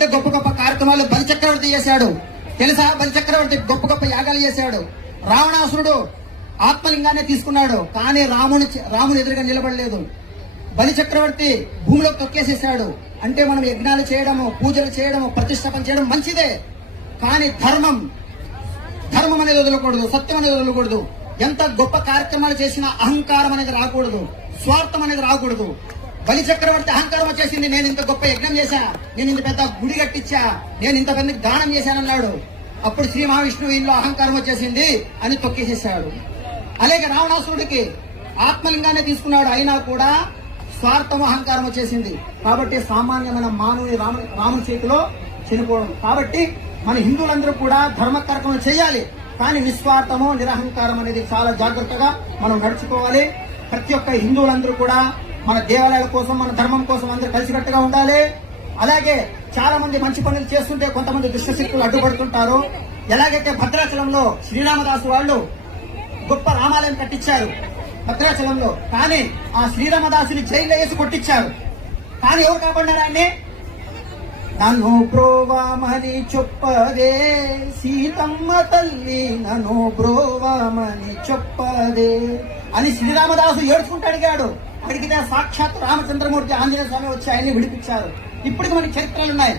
గొప్ప గొప్ప కార్యక్రమాలు బలిచక్రవర్తి చేశాడు. తెలుసా? బలిచక్రవర్తి గొప్ప గొప్ప యాగాలు చేశాడు. రావణాసురుడు ఆత్మలింగాన్ని తీసుకున్నాడు, కానీ రాముని ఎదురుగా నిలబడలేదు. బలిచక్రవర్తి భూమిలోకి తొక్కేసేసాడు. అంటే మనం యజ్ఞాలు చేయడము, పూజలు చేయడము, ప్రతిష్టాపన చేయడం మంచిదే, కానీ ధర్మం అనేది వదలకూడదు, సత్యం అనేది వదలకూడదు. ఎంత గొప్ప కార్యక్రమాలు చేసినా అహంకారం అనేది రాకూడదు, స్వార్థం అనేది రాకూడదు. బలి చక్రవర్తి అహంకారం వచ్చేసింది. నేను ఇంత గొప్ప యజ్ఞం చేశా, నేను ఇంత పెద్ద గుడి కట్టించా, నేను ఇంత పెద్ద దానం చేశానన్నాడు. అప్పుడు శ్రీ మహావిష్ణువు ఇంట్లో అహంకారం వచ్చేసింది అని తొక్కేసేసాడు. అలాగే రావణాసురుడికి ఆత్మలింగాన్ని తీసుకున్నాడు, అయినా కూడా స్వార్థం అహంకారం వచ్చేసింది. కాబట్టి సామాన్యమైన మానవుని రాముని చేతిలో చనిపోవడం. కాబట్టి మన హిందువులందరూ కూడా ధర్మ కార్యక్రమం చేయాలి, కానీ నిస్వార్థము నిరహంకారం అనేది చాలా జాగ్రత్తగా మనం నడుచుకోవాలి. ప్రతి ఒక్క హిందువులందరూ కూడా మన దేవాలయాల కోసం, మన ధర్మం కోసం అందరూ కలిసికట్టుగా ఉండాలి. అలాగే చాలా మంది మంచి పనులు చేస్తుంటే కొంతమంది దుష్టశక్తులు అడ్డుపడుతుంటారు. ఎలాగైతే భద్రాచలంలో శ్రీరామదాసు వాళ్ళు గొప్ప రామాలయం కట్టించారు భద్రాచలంలో, కానీ ఆ శ్రీరామదాసుని జైల్లో వేసి కొట్టించారు. కానీ ఎవరు కాపాడారు ఆయన్ని? నన్ను బ్రోవామని చెప్పదే సీతమ్మ తల్లి, నన్ను బ్రోవామని చెప్పదే అని శ్రీరామదాసు ఏడ్చుకుంటూ అడిగాడు. అడిగితే సాక్షాత్ రామచంద్రమూర్తి ఆంజనేయ స్వామి వచ్చి ఆయన్ని విడిపించారు. ఇప్పటికి మనకి చరిత్రలు ఉన్నాయి.